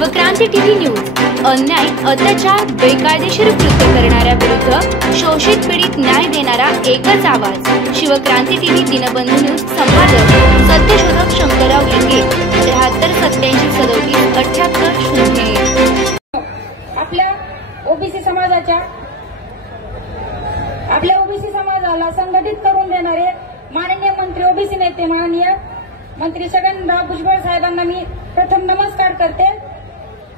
Shivkranti TV news अन्याय, अत्याचार, बेकायदेशीर कृत्य करणाऱ्या विरुद्ध शोषित पीडित न्याय देणारा एकच आवाज। शिवक्रांती टीव्ही दिनबंधू न्यूज संपादक सत्यशोधक शंकरराव लिंगे 73 87 37 78 0। आपल्या ओबीसी समाजाला संघटित करून देणारे माननीय मंत्री ओबीसी नेते माननीय मंत्री छगनराव भुजबळ साहेबांना मी प्रथम नमस्कार करते।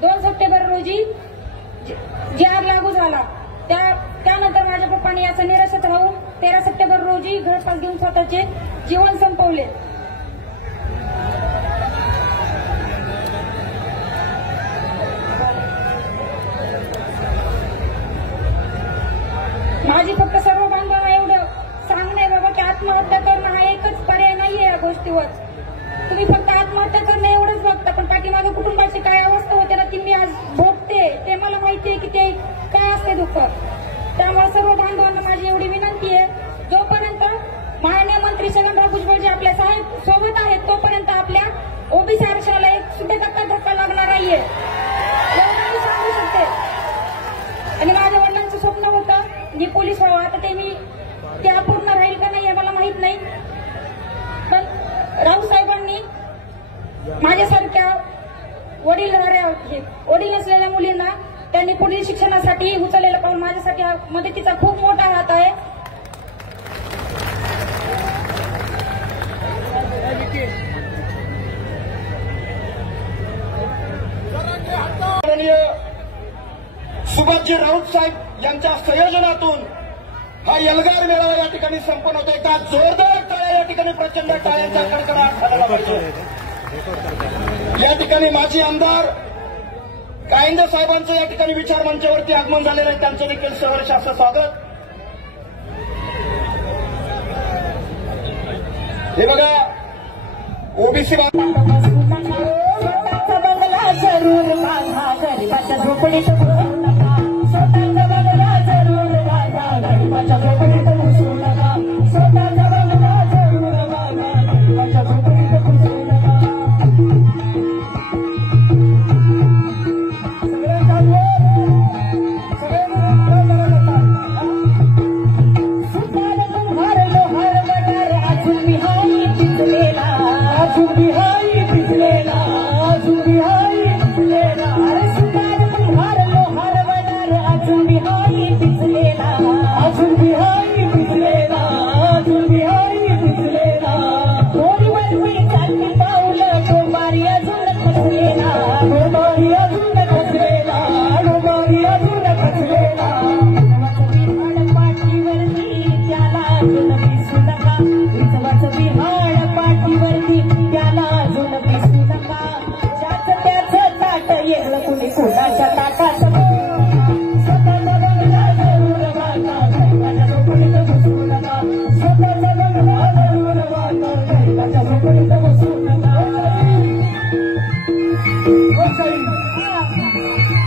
2 सप्टेंबर रोजी जी आर लागू झाला त्यानंतर माझ्या पप्पांनी याचा निराशा राहून 13 सप्टेंबर रोजी घरपास घेऊन स्वतःचे जीवन संपवले। माझी फक्त सर्व बांधवांना एवढं सांगणं आहे बाबा की आत्महत्या करणं हा एकच पर्याय नाहीये। या गोष्टीवर तुम्ही फक्त आत्महत्या करणं एवढंच बघता, पण पाठीमागे कुटुंबाची काय अवस्था होते ना ती मी आज भोगते, ते मला माहिती आहे की ते काय असते दुःख। त्यामुळे सर्व बांधवांना माझी एवढी विनंती आहे, जोपर्यंत माननीय मंत्री छगनराव भुजबळ जे आपल्या साहेब सोबत आहेत तोपर्यंत आपल्या ओबीसी आरक्षणाला एक सुद्धा धक्का लागणार नाहीये, एवढं मी सांगू शकते। आणि माझ्या वडिलांचं स्वप्न होतं मी पोलीस व्हावं, आता ते अपूर्ण राहील का नाही मला माहित नाही, पण राऊत साहेबांनी माझ्यासारख्या वडील नसलेल्या मुलींना त्यांनी पुढील शिक्षणासाठी उचललेलं पाऊल माझ्यासाठी मदतीचा खूप मोठा हात आहे। सुभाषजी राऊत साहेब यांच्या संयोजनातून हा एल्गार मेळावा या ठिकाणी संपन्न होतो। एका जोरदार टाळ्या या ठिकाणी प्रचंड टाळ्यांचा कडकडाट झाला पाहिजे। या ठिकाणी माजी आमदार कायंदे साहेबांचं या ठिकाणी विचार मंचावरती आगमन झालेलं आहे, त्यांचं देखील सहर्ष असं स्वागत। हे बघा ओबीसी बंगला जरूर बांधा, गरिबाच्या झोपडीत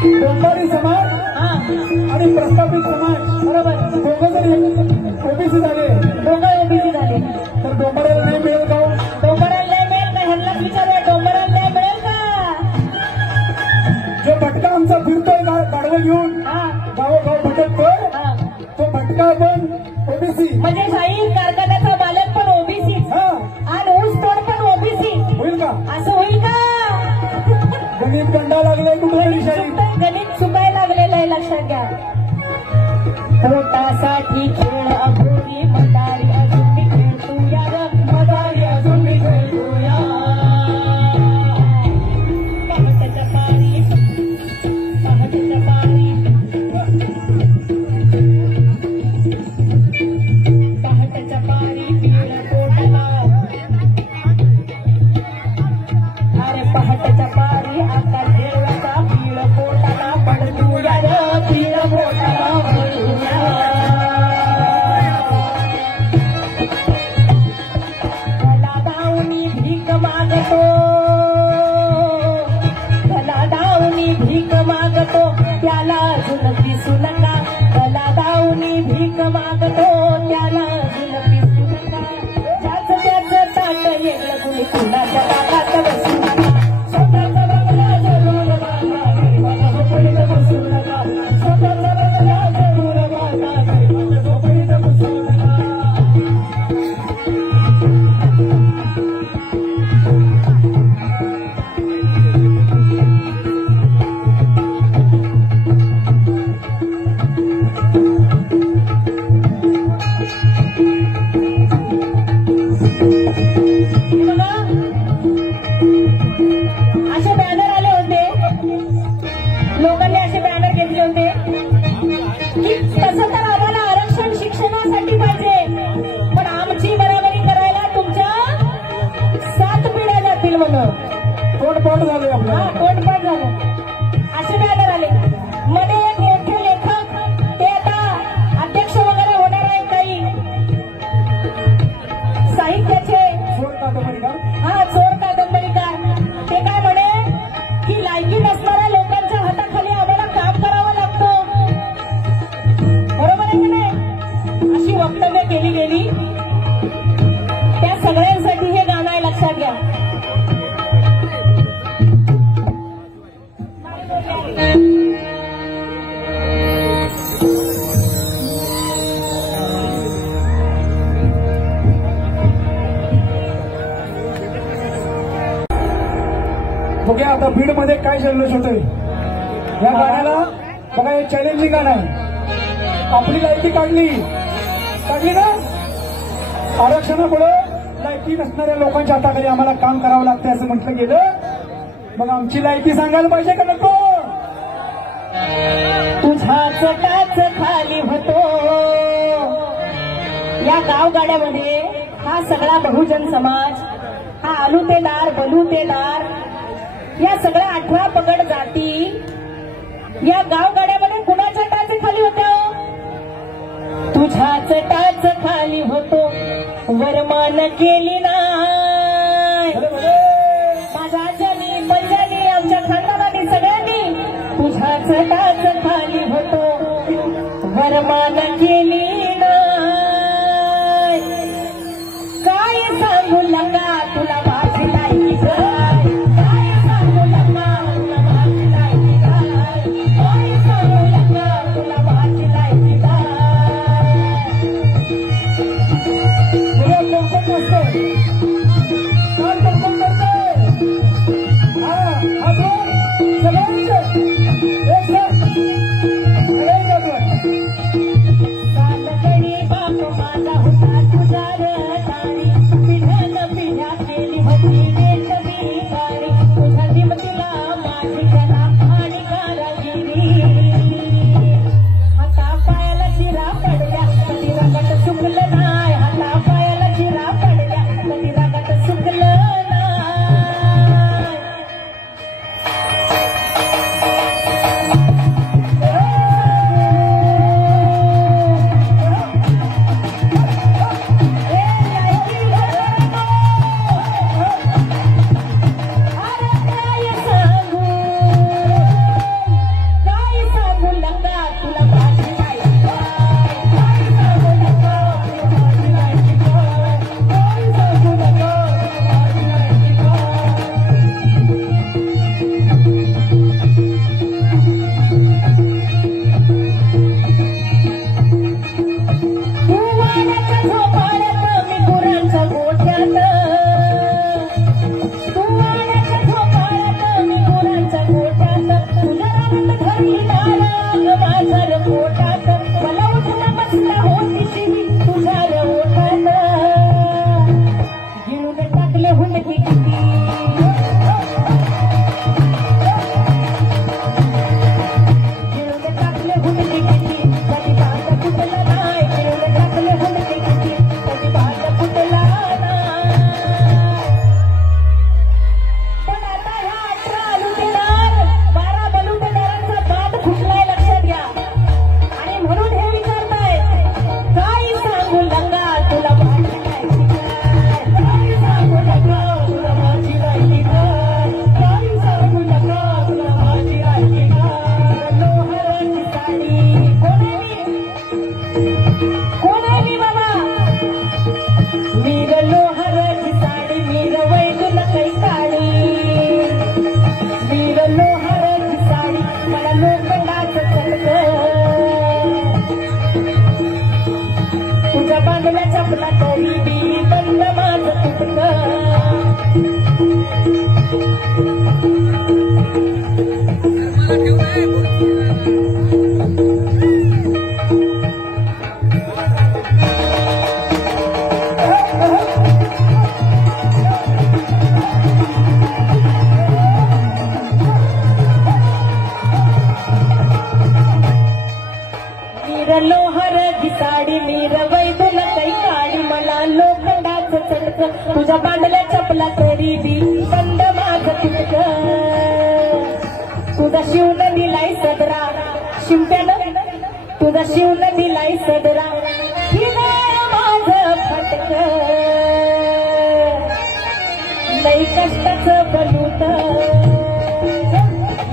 डोंबारी समाज आणि प्रस्थापित समाज बरोबर दोघं जर ओबीसी झाले, दोघं ओबीसी झाले तर डोंबाऱ्याला नाही मिळेल का? डोंबराला नाही मिळेल का? ह्यांनाच विचारूया, डोंबराला नाही मिळेल का? जो भटका आमचा फिरतोय गाडवं घेऊन गावोगाव भटकतोय, तो भटका पण ओबीसी म्हणजे शाही कारखान्याचा मालक पण ओबीसी आणि ऊस तोड पण ओबीसी होईल का? असं होईल का? गणित गंडा लागलाय कुठे शाही गणित चुकायला लागलेलं आहे, लक्षात घ्या। पोटासाठी खेळ अघोरी मदारी अजून मी खेळतो या मदारी अजून मी खेळतो या पहाटेच्या पारी पहाटेच्या पारी पहाटेच्या पारी पीळ पोटाला अरे पहाटेच्या पारी आता देवाचा पीळ पोटाला पडतो या रे पीळ पोटाला भीक मागतो त्याला अजून दिसू नका, त्याला दावणी भीक मागतो त्याला अजून दिसू नका, ज्याचं त्याचं ताट येईल कुणी कुणाच्या ताटात बसू नका, स्वतःचं असे बॅनर आले होते, लोकांनी असे बॅनर घेतले होते की तसं तर आम्हाला आरक्षण शिक्षणासाठी पाहिजे, पण आमची बराबरी करायला तुमच्या 7 पिढ्या जातील म्हणून. तोडपाट झाले आपल्याला. तोडपाट झालं. असे बॅनर आले. मध्ये एक मोठे लेखक, ते आता अध्यक्ष वगैरे होणार आहेत काही साहित्याचे, चोर कादंबरीकार. ते काय म्हणे की लायकी नसणाऱ्या लोकांच्या हाताखाली आम्हाला काम करावं लागतं. बरोबर आहे की नाही? अशी वक्तव्य केली गेली. त्या सगळ्यांसाठी हे गाणं आहे, लक्षात घ्या. बघा आता बीड मध्ये काय जल्लोष होतोय या गाण्याला. बघा हे चॅलेंजिंग गाणं आहे. आपली लायकी काढली ना, आरक्षणामुळे लायकी नसणाऱ्या लोकांच्या हाताखाली आम्हाला काम करावं लागतं असं म्हटलं गेलं. मग आमची लायकी सांगायला पाहिजे का नको? तुझाच टाच खाली होतो. या गावगाड्यामध्ये हा सगळा बहुजन समाज, हा आलुतेदार बलुतेदार, या सगळ्या 18 पगड जाती या गावगाड्यामध्ये कुणाच्या टाच खाली होत्या? तुझाच टाच खाली होतो. वरमान केली नाही माझ्या जनी पंजानी, आमच्या खानदानाने सगळ्यांनी तुझाच टाच खाली होतो. वरमान केली नाही. काय सांगू लगा तुला माझी लायकी काय? काय सांगू लगा तुला माझी लायकी काय? काय सांगू लगा तुला माझी लायकी काय? तुझ्या बांधल्या चपला तरी बी बंद माझ तुटक तुझा शिवून दिलाय सदरा शिंप्यानं तुझा शिवून दिलाय सदरा माझ फटक लई कष्टाचं बलूत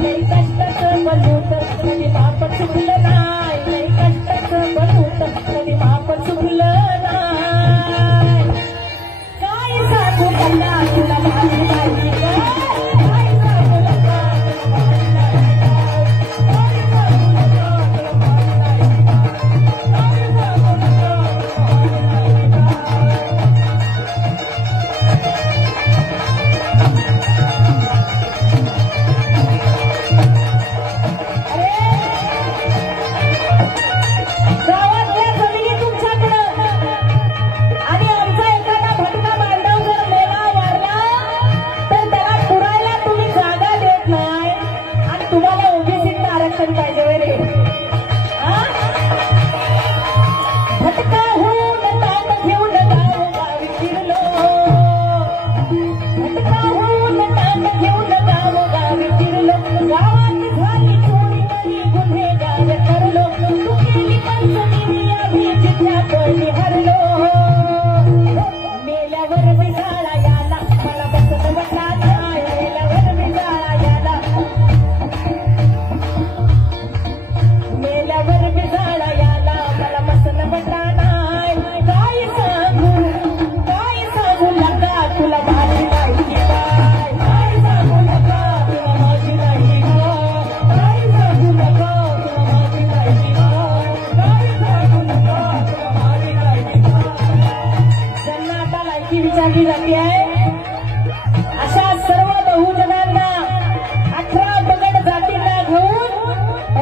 लई कष्टाचं बलूत कधी बाप चुकलं नाही लई कष्टाचं बलूत कधी बाप चुकलं नाही काय सांगू मला तुला माझी माहिती काय सांगू नका विचारली जाते आहे अशा सर्व बहुजनांना 18 पगड जातींना घेऊन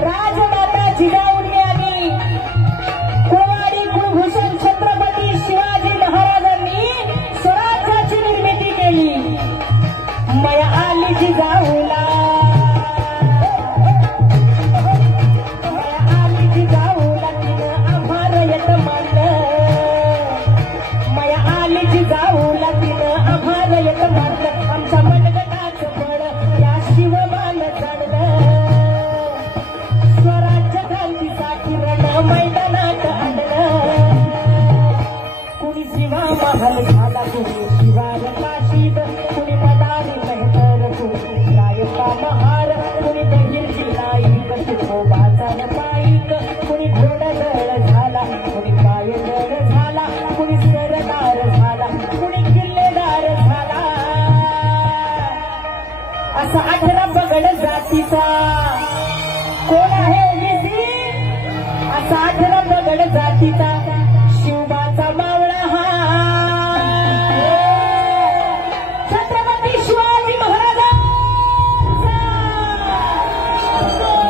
राजमाता जिजाऊंनी आणि कुळवाडी कुलभूषण छत्रपती शिवाजी महाराजांनी स्वराज्याची निर्मिती केली मया आली जिजाऊला मया आली जिजाऊला तिनं आभार येत मानलं मया आली जिजाऊला तिनं आभार येत मानलं आमच्या मनगटाचं बळ या शिवमान जाणलं स्वराज्य क्रांतीसाठी रण मैदानात आणलं कुणी शिवा महाल झाला कुणी शिवार काशीद कुणी मदारी मेहतर कुणी गायका महार कुणी बहिरची नाईक तुकोबाचा पाईक कुणी घोडदळ झाला कुणी पायदळ झाला कुणी सरदार झाला कुणी किल्लेदार झाला असा 18 पगड जातीचा कोण आहे ओबीसी असा 18 पगड जातीचा शिवबाचा मावळा हा छत्रपती शिवाजी महाराजांचा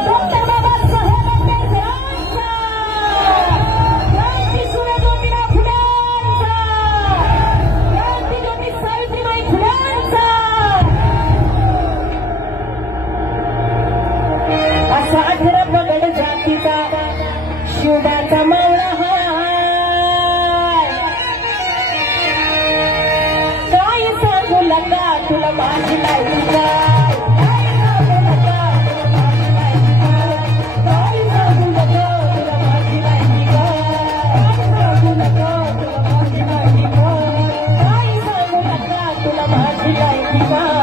डॉक्टर बाबासाहेब आंबेडकरांचा क्रांतीसूर्य ज्योतिराव फुल्यांचा क्रांतीज्योती सावित्रीबाई फुल्यांचा असा 18 पगड जातीचा शिवबाचा मावळा हा काय सांगू लगा तुला माझी माहिती काय सांगू लगा तुला माझी माहिती काय सांगू लगा तुला माझी माहिती काय सांगू लगा तुला माझी माहिती काय सांगू लगा तुला माझी माहिती काय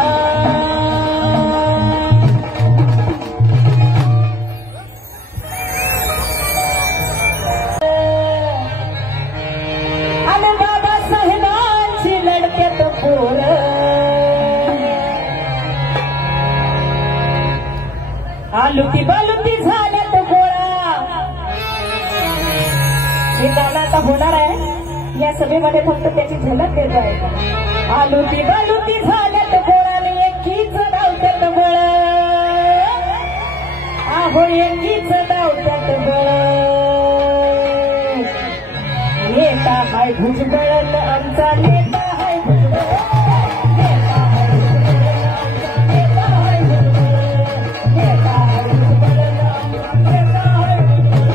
आणि बाबासाहेबांची लढक्यात पोर आलुती बालुती झाल्यात गोळा हे गाणं आता होणार आहे या सभेमध्ये फक्त त्याची झलक देत आहे आलुती बालुती झाल्यात गोळाने एकीच धावत्यात बळ आहो एकीच धावत्यात बळ नेता हाय भुजबळ आमचा नेता हाय भुजबळ नेता हाय भुजबळ आमचा नेता हाय भुजबळ नेता हाय भुजबळ आमचा नेता हाय भुजबळ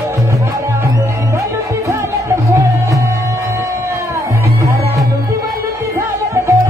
आलुती बालुती झाल्यात गोळा आलुती बालुती झाल्यात गोळा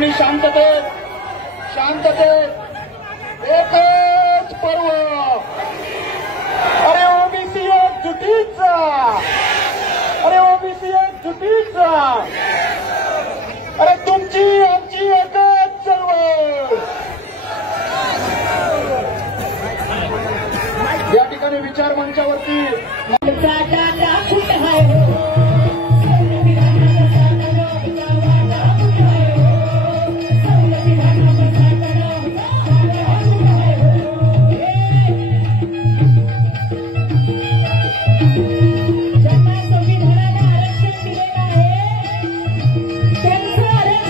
सर्वांनी शांततेत एकच पर्व. अरे ओबीसी एकजुटीचा, अरे ओबीसी एकजुटीचा, अरे तुमची आमची एकच चळवळ. या ठिकाणी विचार मंचावरती त्यांचं आरक्षण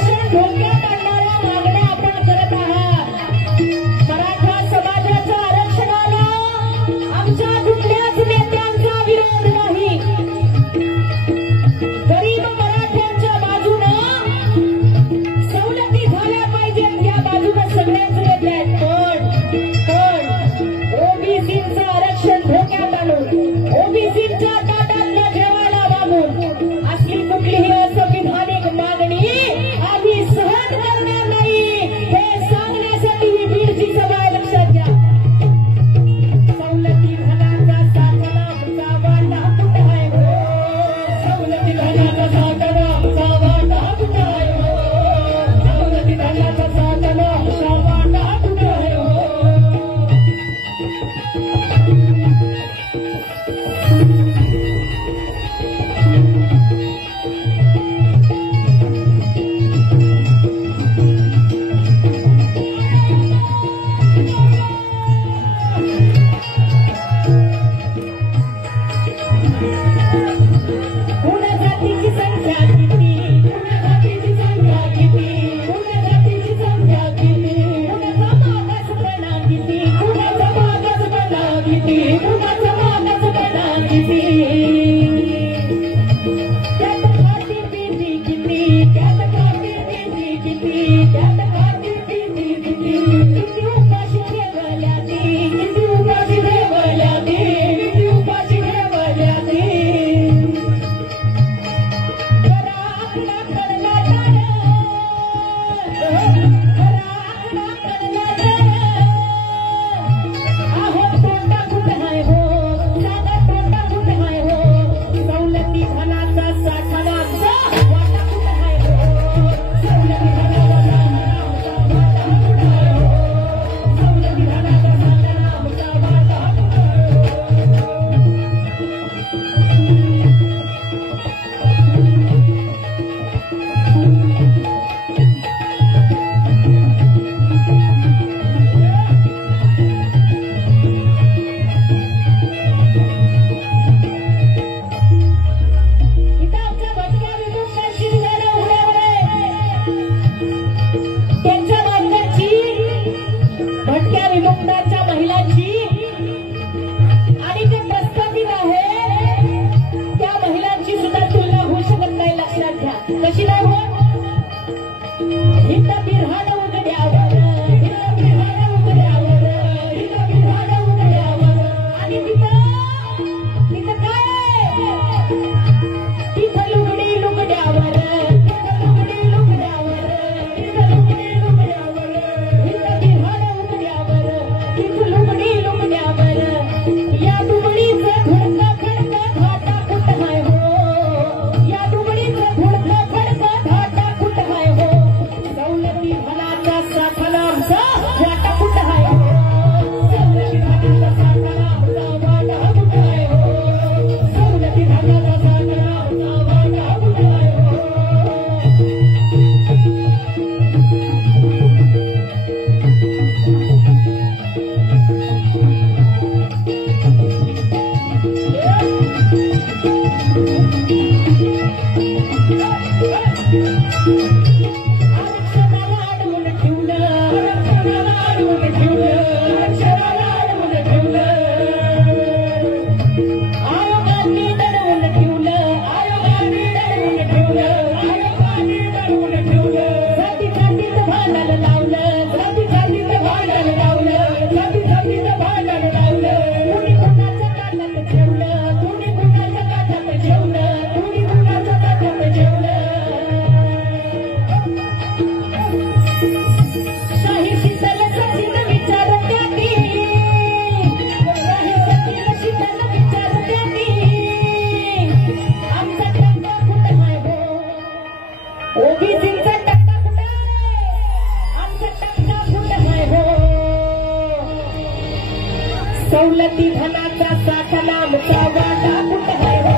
सवलती धनाचा साठा नामचा वाटा कुठं आहे हो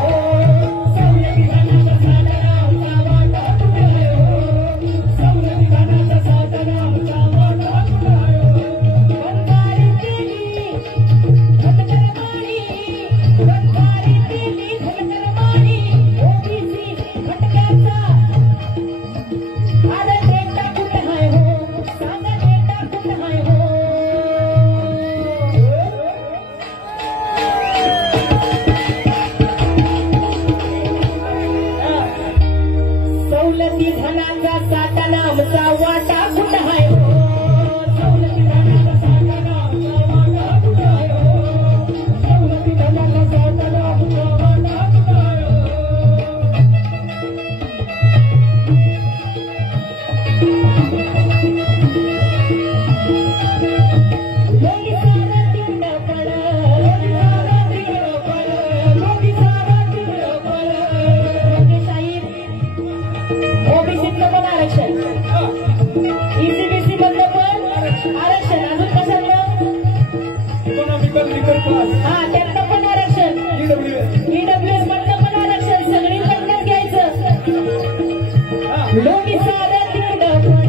सवलती धनाचा साठा नामचा वाटा कुठं आहे हो सवलती धनाचा साठा नामचा वाटा कुठं आहे हो गंगारी केली धनगर माणी गंगारी केली धनगर माणी ओबीसी घटकाचा आता डेटा कुठं आहे हो सांगा डेटा कुठं आहे हो सवलती धनाचा साठा नामचा वाटा कुठं आहे हो सवलती धनाचा साठा नामचा वाटा कुठं आहे हो सवलती धनाचा साठा नामचा वाटा कुठं आहे हो लोकी सारा तिकडं पड लोकी सारा तिकडं पड लोकी सारा तिकडं पड साहेब ओबीसीतलं पण आरक्षण ईसीबीसी मधलं पण आरक्षण अजून कशातलं हा त्यातलं पण आरक्षण ईडब्ल्यूएस मधलं पण आरक्षण सगळीकडनंच घ्यायचं लोकी सारा तिकडं पड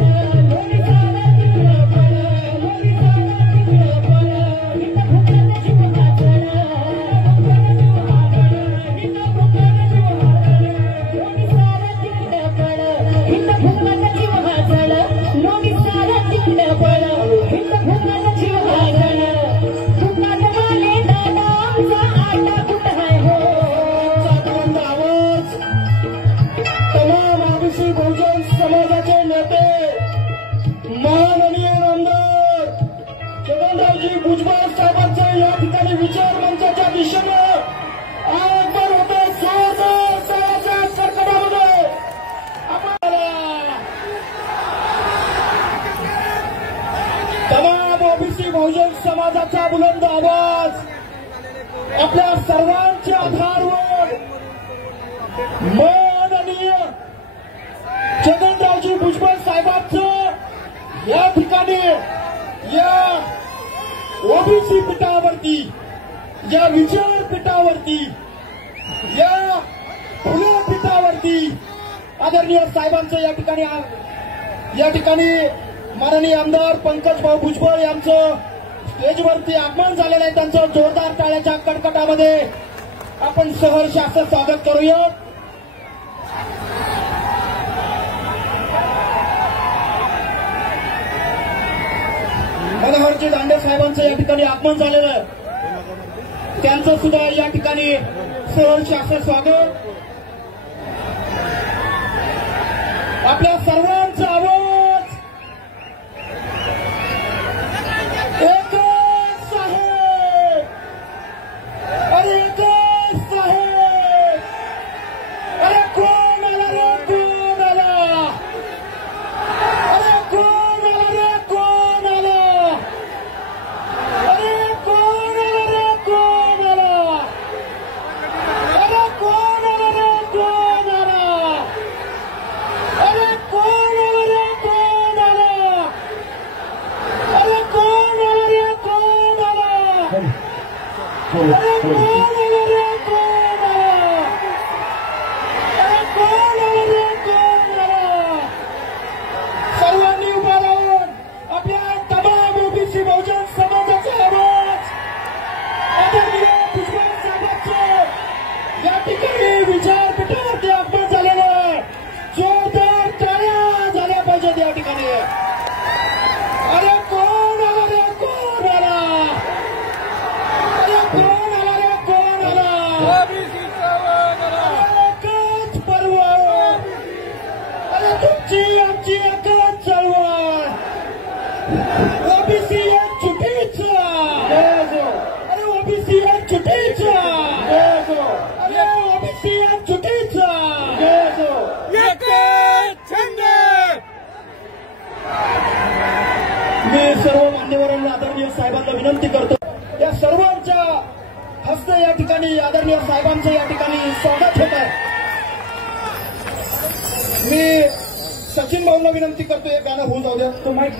लोकी सारा तिकडं पड लोकी सारा तिकडं पड इथं फुकटाचा जीव वाचण इथं फुकटाचा जीव वाचण लोकी सारा तिकडं पड इथं फुकटाचा जीव वाचण लोकी सारा तिकडं पड इथं फुकटाचा जीव वाचण फुकटवाले दादा आमचा आटा कुठं आहे हो आवाज तमाम आदिवासी बहुजन समाजाचे नेते माननीय आमदार छगनरावजी भुजबळ साहेबांच्या या ठिकाणी विचार मंचाच्या दिशेनं आवाज होते जोरदार सवाच्या कडकडामध्ये तमाम ओबीसी बहुजन समाजाचा बुलंद आवाज आपल्या सर्वांच्या आधारवर माननीय छगनरावजी भुजबळ साहेबांचं या ठिकाणी या ओबीसी पीठावरती या विचारपीठावरती या फुले पीठावरती आदरणीय साहेबांचं या ठिकाणी माननीय आमदार पंकज भाऊ भुजबळ यांचं स्टेजवरती आगमन झालेलं आहे. त्यांचं जोरदार टाळ्याच्या कडकडामध्ये आपण सहर्ष असं स्वागत करूया. मनोहरजी दांडे साहेबांचं या ठिकाणी आगमन झालेलं आहे. त्यांचं सुद्धा या ठिकाणी सहर्ष असं स्वागत. आपल्या सर्वांचा आवाज एकच साहेब अरे एकच साहेब अरे कोण आला रे कोण आला अरे कोण आला रे कोण आला अरे कोण आला रे कोण आला अरे कोण आला रे कोण आला अरे कोण आला रे कोण आला अरे कोण आला रे कोण आला अरे कोण आला रे कोण आला अरे कोण आला रे कोण आला. सर्वांनी उभा राहून आपल्या तमाम ओबीसी बहुजन समाजाचा आवाज आदरणीय भुजबळ साहेबांचं या ठिकाणी विचारपीठावरती आगमन झालेलं आहे. जोरदार टाळ्या झाल्या पाहिजेत या ठिकाणी. अरे कोण आला रे कोण आला अरे कोण आला रे कोण आला एकच पर्व अरे तुमची आमची एकच चळवळ ओबीसी एक छुटीचा अरे ओबीसी एक छुटीचा अरे ओबीसी एक छुटीचा मी सर्व मान्यवरांना आदरणीय साहेबांना विनंती करतो या सर्वांच्या हस्ते या ठिकाणी आदरणीय साहेबांचं या ठिकाणी स्वागत होत आहे. मी सचिन भाऊंना विनंती करतो एक गाणं होऊन जाऊ द्या. तो माईक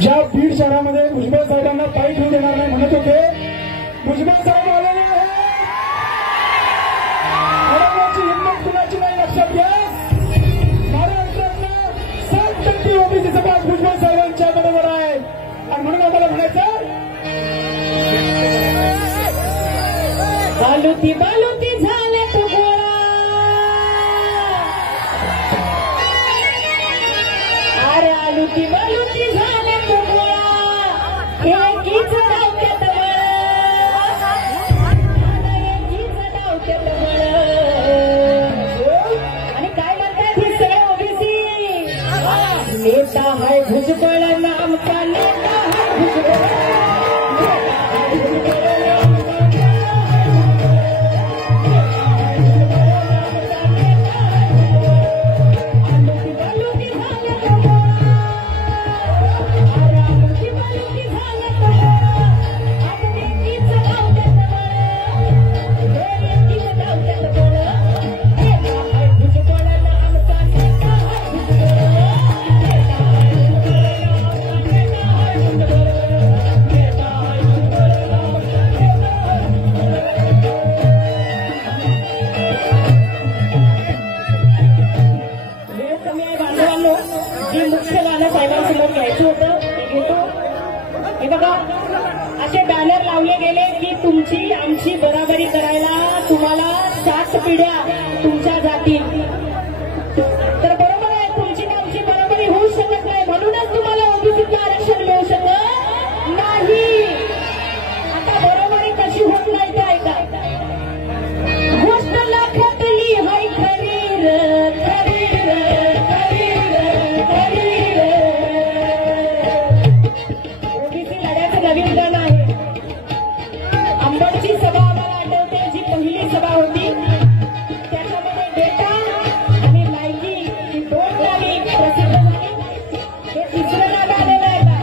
ज्या बीड शहरामध्ये भुजबळ साहेबांना पायी ठेवून देणार नाही म्हणत होते, भुजबळ साहेब आलेले आहेत. अडवण्याची हिंमत कुणाची नाही लक्षात घ्या. महाराष्ट्रातलं 7% ओबीसीचं भाग भुजबळ साहेबांच्या बरोबर आहे आणि म्हणून आम्हाला म्हणायचं बालुती बालुती झाले तो गोळा, अरे आलुती बालुती झाले तो गोळा, एकीच डावक्यात वळ, एकीच डावक्यात वळ. आणि काय म्हणतात हे सगळे ओबीसी? नेता है भुजबळ नाम का, नेता है भुजबळ, साहेबांसमोर घ्यायचं होतं ते घेतो. हे बघा, असे बॅनर लावले गेले की तुमची आमची बराबरी करायला तुम्हाला 7 पिढ्या तुमच्या जातील. तर बरोबर आहे, तुमची आमची बराबरी होऊ शकत नाही, म्हणूनच तुम्हाला ओबीसीचं आरक्षण मिळू शकत नाही. आता बरोबरी कशी होत नाही ते ऐका. गोष्ट लाखातली हाय खरी र, खरी र, खरी र, खरी र. ओबीसी लढ्याचं नवीन गाणं आहे. अंबडची सभा आम्हाला आठवते, जी पहिली सभा होती त्याच्यामध्ये डेटा आणि लायकी ही 2 गाणी प्रसिद्ध झाली. हे तिसरं गाणं आलेलं आहे का?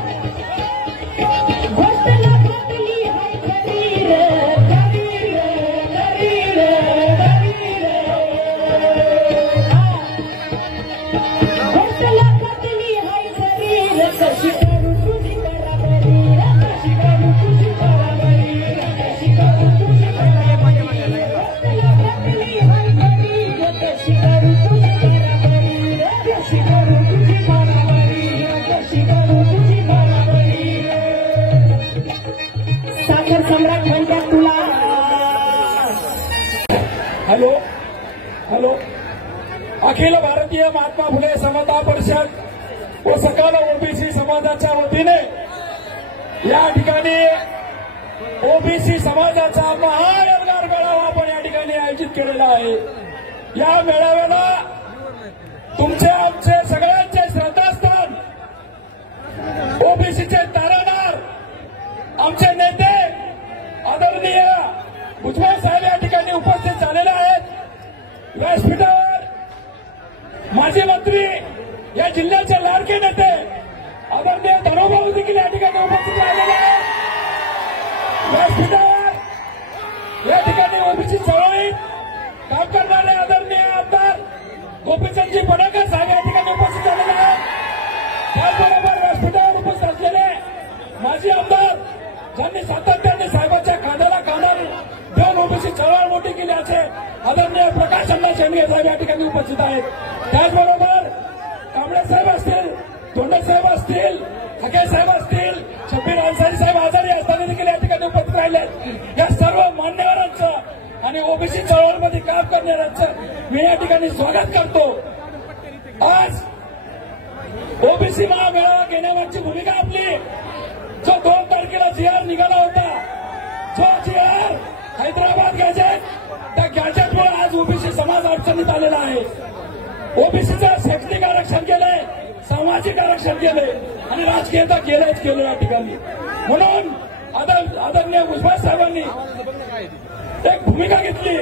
गोष्ट लाखातली हाय खरी र, खरी र, खरी र, खरी र. गोष्ट लाखातली हाय खरी र, कशी करू तुझी बराबरी र, कशी करू तुझी बराबरी र, कशी करू तुझी बराबरी र. गोष्ट लाखातली हाय खरी र, कशी करू तुझी बराबरी र, कशी करू तुझी बराबरी र, कशी करू तुझी बराबरी र. साखर सम्राट म्हणतात तुला. हॅलो हॅलो अखिल भारतीय महात्मा फुले समता परिषद व सकल ओबीसी समाजाच्या वतीने या ठिकाणी ओबीसी समाजाचा महाएल्गार मेळावा आपण या ठिकाणी आयोजित केलेला आहे. या मेळाव्याला तुमचे आमचे सगळ्यांचे श्रद्धास्थान ओबीसीचे तारणार आमचे नेते आदरणीय भुजबळ साहेब या ठिकाणी उपस्थित झालेले आहेत. व्यासपीठावर माजी मंत्री या जिल्ह्याचे लाडके नेते आदरणीय धनुभाऊ देखील या ठिकाणी उपस्थित राहिलेले आहेत. व्यासपीठावर या ठिकाणी ओबीसी चळवळीत काम करणारे आदरणीय आमदार गोपीचंदजी पडळकर साहेब या ठिकाणी उपस्थित झालेले आहेत. त्याचबरोबर व्यासपीठावर उपस्थित असलेले माजी आमदार ज्यांनी सातत्याने साहेबांच्या कांद्याला कांदा देऊन ओबीसी चळवळ मोठी केली असे आदरणीय प्रकाश अण्णा शेंडगे साहेब या ठिकाणी उपस्थित आहेत. त्याचबरोबर कांबळे साहेब असतील, धोंडे साहेब असतील, हके साहेब असतील, शब्बीर अन्सारी साहेब आजारी असताना देखील या ठिकाणी उपस्थित राहिले. या सर्व मान्यवरांचं आणि ओबीसी चळवळमध्ये काम करणाऱ्यांचं मी या ठिकाणी स्वागत करतो. आज ओबीसी महामेळावा घेण्यामागची भूमिका आपली, जो 2 तारखेला जी.आर. निघाला होता, जो जी.आर. हैदराबाद गॅजेट, त्या गॅजेटमुळे आज ओबीसी समाज अडचणीत आलेला आहे. ओबीसीचं शैक्षणिक आरक्षण केलंय, सामाजिक आरक्षण केलंय आणि राजकीय तर केलंच केलं या ठिकाणी. म्हणून आदरणीय भुजबळ साहेबांनी एक भूमिका घेतली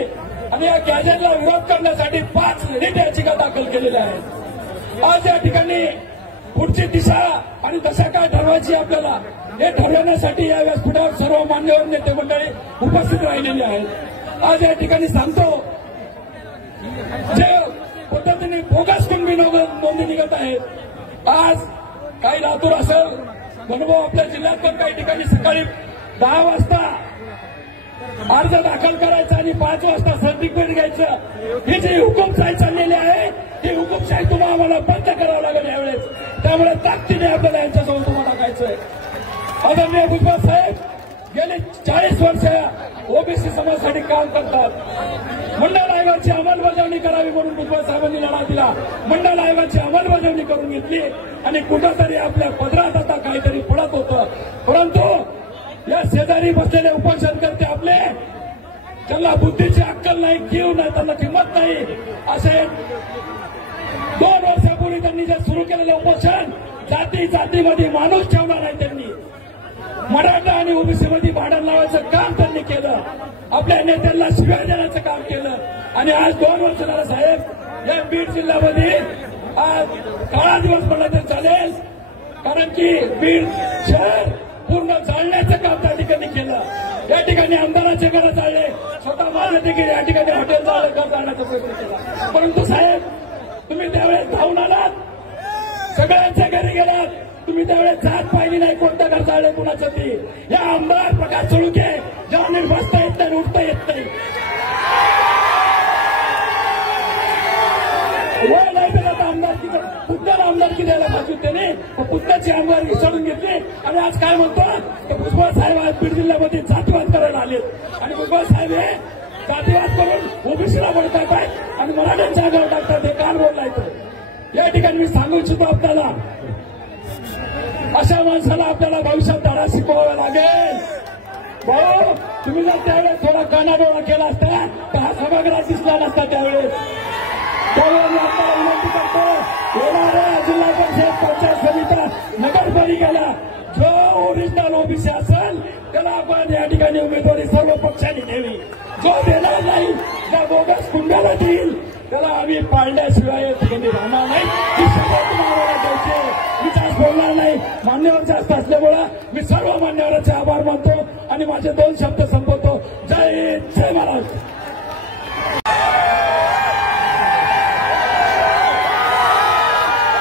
आणि या गॅजेटला विरोध करण्यासाठी 5 रीट याचिका दाखल केलेल्या आहेत. आज या ठिकाणी पुढची दिशा आणि दशा काय ठरवायची आपल्याला हे ठरवण्यासाठी या व्यासपीठावर सर्व मान्यवर नेते मंडळी उपस्थित राहिलेली आहेत. आज या ठिकाणी सांगतो, जे पद्धतीने बोगस कुणबी नोंदी निघत आहेत, आज काही लातूर असेल, धनुभाऊ आपल्या जिल्ह्यात पण काही ठिकाणी सकाळी 10 वाजता अर्ज दाखल करायचा आणि 5 वाजता सर्टिफिकेट घ्यायचं. ही जी हुकुमशाही चाललेली आहे ती हुकुमशाही तुम्हाला आम्हाला बंद करावं लागेल यावेळेस. त्यामुळे ताकदीने आपल्याला यांच्यासोबत उभं टाकायचंय. आदरणीय भुजबळ साहेब गेली 40 वर्ष ओबीसी समाजासाठी काम करतात. मंडळ आयोगाची अंमलबजावणी करावी म्हणून भुजबळ साहेबांनी लढा दिला. मंडळ आयोगाची अंमलबजावणी करून घेतली आणि कुठंतरी आपल्या पदरात आता काहीतरी पडत होतं. परंतु या शेजारी बसलेले उपोषणकर्ते आपले त्यांना बुद्धीची अक्कल नाही, कीव नाही, त्यांना किंमत नाही. असे 2 वर्षापूर्वी त्यांनी जे सुरू केलेलं उपोषण जातीमध्ये माणूस ठेवला नाही. त्यांनी मराठा आणि ओबीसीमध्ये भांडण लावायचं काम त्यांनी केलं. आपल्या नेत्यांना शिव्या देण्याचं काम केलं. आणि आज 2 वर्ष झालं साहेब या बीड जिल्ह्यामध्ये आज काळा दिवस म्हणला तर चालेल. कारण की बीड शहर पूर्ण जाळण्याचं काम त्या ठिकाणी केलं. या ठिकाणी आमदाराचे घर जाळले, स्वतः महानगरपालिकेने या ठिकाणी हॉटेल घर जाळण्याचा प्रयत्न केला. परंतु साहेब तुम्ही त्यावेळेस धावून आलात, सगळ्यांच्या घरी गेलात. तुम्ही त्यावेळेस जात पाहिली नाही कोणतं घर जाळले कुणाचं ती. या आमदार प्रकाश चळुके जेव्हा बसता येत नाही, उठता येत नाही, वय नाही त्याला आमदारकी पुतण्याला आमदारकी द्यायला पाहिजे त्याने. पुतण्याची आमदारकी सोडून घेतली आणि आज काय म्हणतो तर भुजबळ साहेब आज बीड जिल्ह्यामध्ये जातीवाद करायला आलेत. आणि भुजबळ साहेब हे जातीवाद करून ओबीसीला बळतात आहेत आणि मराठ्यांच्या आगावर टाकतात. हे काम रोडला येतं. या ठिकाणी मी सांगू इच्छितो आपल्याला, अशा माणसाला आपल्याला भविष्यात धडा शिकवावा लागेल. भाऊ तुम्ही जर त्यावेळेस थोडा कानाडोळा केला असता तर हा सभागृहात दिसला नसता. त्यावेळेस मी आपल्याला विनंती करतो, येणाऱ्या जिल्हा परिषद पंचायत समित्या नगरपालिकेला जो ओरिजिनल ओबीसी असेल त्याला आपण या ठिकाणी उमेदवारी सर्व पक्षांनी द्यावी. जो देणार नाही, त्या बोगस कुंडाला देईल त्याला आम्ही पाळण्याशिवाय या ठिकाणी राहणार नाही. ही सगळं तुम्हाला द्यायचे. मी जास्त बोलणार नाही, मान्यवर जास्त असल्यामुळे मी सर्व मान्यवरांचे आभार मानतो आणि माझे 2 शब्द संपवतो. जय महाराज.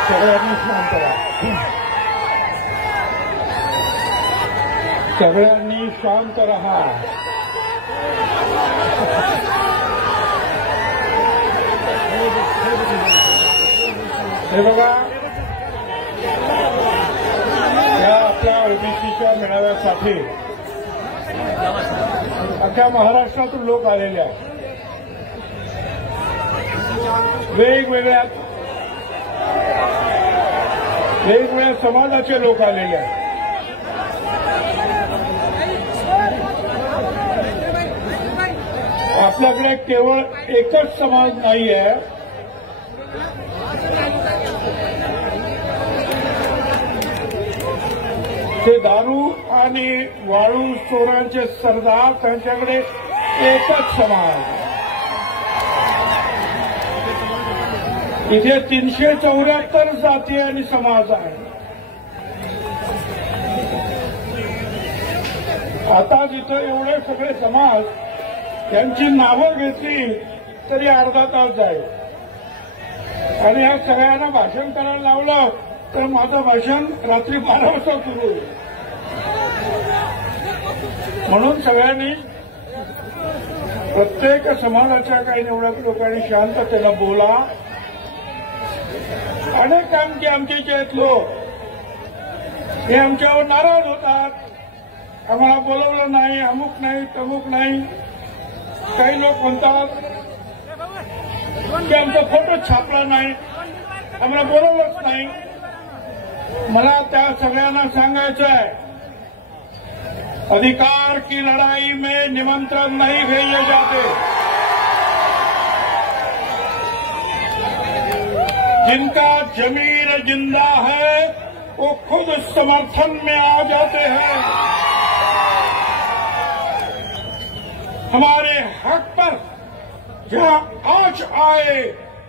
सगळ्यांनी शांत राहा. सगळ्यांनी शांत राहा. हे बघा, या आपल्या ओबीसीच्या मेळाव्यासाठी अख्ख्या महाराष्ट्रातून लोक आलेले आहेत. वेगवेगळ्या समाजाचे लोक आलेले आहेत. आपल्याकडे केवळ एकच समाज नाही आहे. ते दारू आणि वाळू चोरांचे सरदार, त्यांच्याकडे एकच समाज. इथे 374 जाती आणि समाज आहे. आता जिथं एवढे सगळे समाज त्यांची नावं घेतली तरी अर्धा तास जाईल. आणि या सगळ्यांना भाषण करायला लावलं तर माझं भाषण रात्री 12 वाजता सुरू होईल. म्हणून सगळ्यांनी प्रत्येक समाजाच्या काही निवडक लोकांनी शांततेनं बोला. अनेक आमचे जे आहेत लोक हे आमच्यावर नाराज होतात. आम्हाला बोलवलं नाही, अमुक नाही, तमुक नाही. काही लोक म्हणतात की आमचा फोटो छापला नाही, आम्हाला बोलवलंच नाही. मला त्या सगळ्यांना सांगायचं आहे, अधिकार की लड़ाई में निमंत्रण नहीं भेजे जाते. जिनका जमीर जिंदा है वो खुद समर्थन में आ जाते हैं. हमारे हक पर जहां आंच आए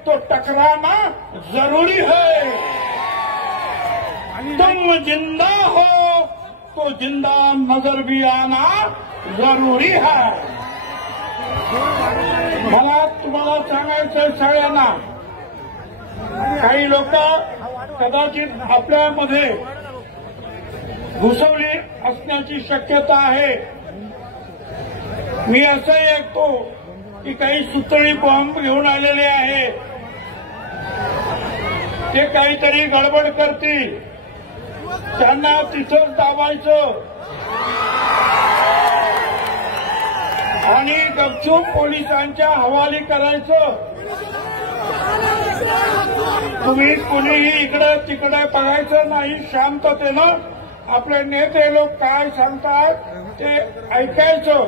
तो टकराना जरूरी है. तुम जिंदा हो तो जिंदा नजर भी आना जरूरी है. मला तुम्हाला सांगायचं सगळ्यांना, काही लोक कदाचित आपल्यामध्ये घुसवली असण्याची शक्यता आहे. मी असंही ऐकतो की काही सुतळी बॉम्ब घेऊन आलेले आहे, ते काहीतरी गडबड करतील, त्यांना तिथंच दाबायचं आणि गपचूप पोलिसांच्या हवाली करायचं. तुम्ही कोणीही इकडे तिकडे बघायचं नाही, शांततेनं आपले नेते लोक काय सांगतात ते ऐकायचं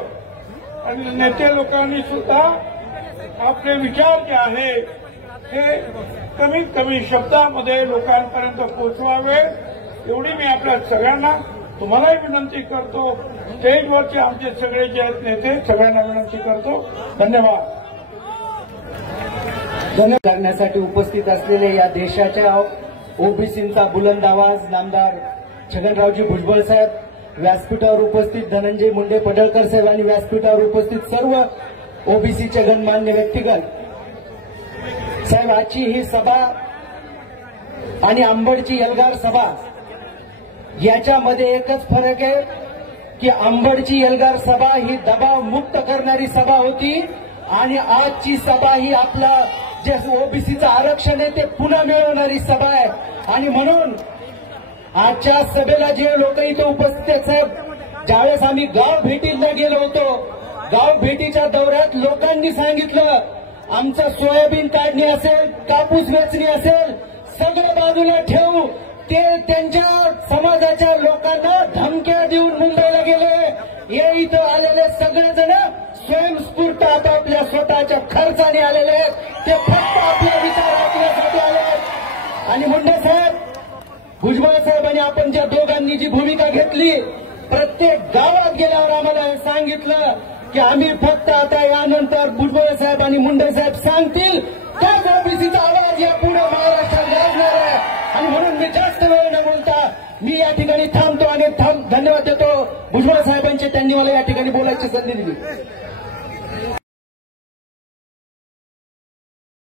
आणि नेते लोकांनी सुद्धा आपले विचार जे आहे हे कमीत कमी शब्दामध्ये लोकांपर्यंत पोहोचवावे, एवढी मी आपल्या सगळ्यांना तुम्हालाही विनंती करतो. स्टेजवरचे आमचे सगळे जे आहेत नेते सगळ्यांना विनंती करतो. धन्यवाद. करण्यासाठी उपस्थित असलेले या देशाच्या ओबीसींचा बुलंद आवाज नामदार छगनरावजी भुजबळ साहेब, व्यासपीठावर उपस्थित धनंजय मुंडे पडळकर साहेब आणि व्यासपीठावर उपस्थित सर्व ओबीसीचे गणमान्य व्यक्तिगत साहेब, आजची ही सभा आणि अंबडची एल्गार सभा याच्यामध्ये एकच फरक आहे की अंबडची एल्गार सभा ही दबाव मुक्त करणारी सभा होती आणि आजची सभा ही आपला जे ओबीसीचं आरक्षण आहे ते पुन्हा मिळवणारी सभा आहे. आणि म्हणून आजच्या सभेला जे लोक इथे उपस्थित आहेत साहेब, ज्यावेळेस आम्ही गाव भेटीला गेलो होतो, गाव भेटीच्या दौऱ्यात लोकांनी सांगितलं आमचं सोयाबीन काढणी असेल, कापूस वेचणी असेल, सगळं बाजूला ठेवू. ते त्यांच्या समाजाच्या लोकांना धमक्या देऊन मुंबईला गेले. हे इथं आलेले सगळेजण स्वयंस्फूर्त आपापल्या स्वतःच्या खर्चाने आलेले आहेत, ते फक्त आपले विचार ऐकण्यासाठी आले आहेत. आणि मुंडे साहेब, भुजबळ साहेबांनी आपण ज्या दोघांनी जी भूमिका घेतली, प्रत्येक गावात गेल्यावर आम्हाला हे सांगितलं की आम्ही फक्त आता यानंतर भुजबळ साहेब आणि मुंडे साहेब सांगतील त्याच ओबीसीचा आवाज या पुढे महाराष्ट्रात गाजणार आहे. आणि म्हणून मी जास्त वेळ न बोलता मी या ठिकाणी थांबतो आणि धन्यवाद देतो भुजबळ साहेबांचे, त्यांनी मला या ठिकाणी बोलायची संधी दिली.